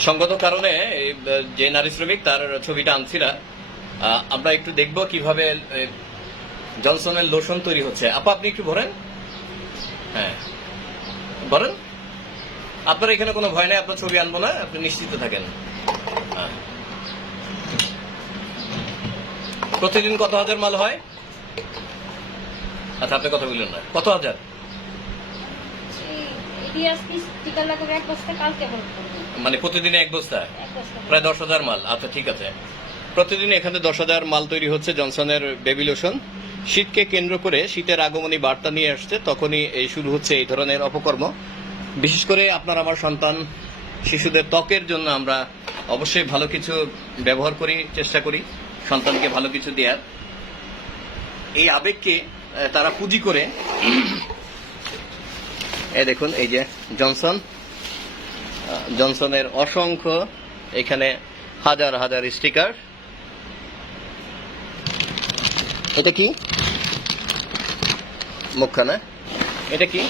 সঙ্গত কারণে যে নারী শ্রমিক, তার ছবিটা আনছি না। আমরা একটু দেখব কীভাবে জনসনের লোশন তৈরি হচ্ছে। আপা, আপনি একটু ভরেন। হ্যাঁ। ভরেন। আপনার এখানে কোনো ভয় নেই, আপনার ছবি আনব না, আপনি নিশ্চিত থাকেন। প্রতিদিন কত হাজার মাল হয়? আচ্ছা আপনি কথা বললেন না। কত হাজার? ইলিয়াস পিস টিকা লাগাবে এক বস্তা কালকে মানে প্রতিদিনে এক বস্তা? প্রায় দশ হাজার মাল। আচ্ছা ঠিক আছে। প্রতিদিন এখানে দশ হাজার মাল তৈরি হচ্ছে জনসনের বেবি লোশন। শীতকে কেন্দ্র করে শীতের আগমনী বার্তা নিয়ে আসছে। তখনই এই শুরু হচ্ছে এই ধরনের অপকর্ম। বিশেষ করে আপনার আমার সন্তান শিশুদের ত্বকের জন্য আমরা অবশ্যই ভালো কিছু ব্যবহার করি চেষ্টা করি। সন্তানকে ভালো কিছু দেওয়ার এই আবেগকে তারা পুঁজি করে এই দেখুন, এই যে জনসন জনসনের অসংখ্য এখানে হাজার হাজার স্টিকার। এটা কি? মুখখানা। এটা কি?